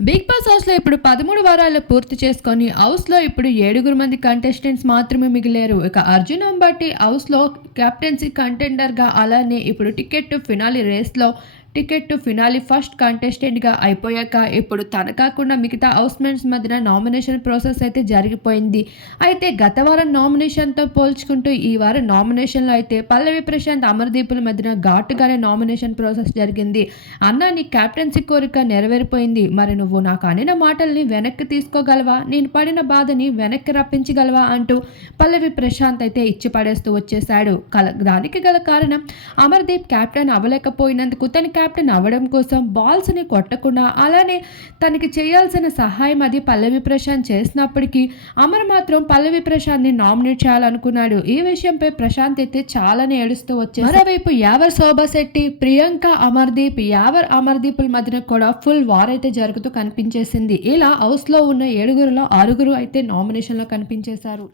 Big boss హౌస్లో ఇప్పుడు పదమూడు వారాలు పూర్తి చేసుకొని హౌస్లో ఇప్పుడు ఏడుగురు మంది కంటెస్టెంట్స్ మాత్రమే మిగిలేరు. ఇక అర్జున్ అంబట్టి హౌస్లో కెప్టెన్సీ కంటెండర్గా అలానే ఇప్పుడు టికెట్ ఫినాలి రేస్లో టికెట్ టు ఫినాలి ఫస్ట్ కంటెస్టెంట్గా అయిపోయాక ఇప్పుడు తన కాకుండా మిగతా హౌస్మెంట్స్ మధ్యన నామినేషన్ ప్రాసెస్ అయితే జరిగిపోయింది. అయితే గత వారం నామినేషన్తో పోల్చుకుంటూ ఈ వారం నామినేషన్లో అయితే పల్లవి ప్రశాంత్ అమర్దీపుల మధ్యన ఘాటుగానే నామినేషన్ ప్రాసెస్ జరిగింది. అన్న నీ క్యాప్టెన్సీ కోరిక నెరవేరిపోయింది. మరి నువ్వు నాకు అనిన మాటల్ని వెనక్కి తీసుకోగలవా? నేను పడిన బాధని వెనక్కి రప్పించగలవా? అంటూ పల్లవి ప్రశాంత్ అయితే ఇచ్చి పడేస్తూ వచ్చేశాడు. కల దానికి గల కారణం అమర్దీప్ కెప్టెన్ అవ్వలేకపోయినందుకు తన కెప్టెన్ అవ్వడం కోసం బాల్స్ని కొట్టకుండా అలానే తనకి చేయాల్సిన సహాయం అది పల్లవి ప్రశాంత్ చేసినప్పటికీ అమర్ మాత్రం పల్లవి ప్రశాంత్ని నామినేట్ చేయాలనుకున్నాడు. ఈ విషయంపై ప్రశాంత్ అయితే చాలానే ఏడుస్తూ వచ్చాడు మరోవైపు యావర్ శోభా శెట్టి ప్రియాంక అమర్దీప్ యావర్ అమర్దీపుల మధ్యన కూడా ఫుల్ వార్ అయితే జరుగుతూ కనిపించేసింది. ఇలా హౌస్లో ఉన్న ఏడుగురులో ఆరుగురు అయితే నామినేషన్లో కనిపించేశారు.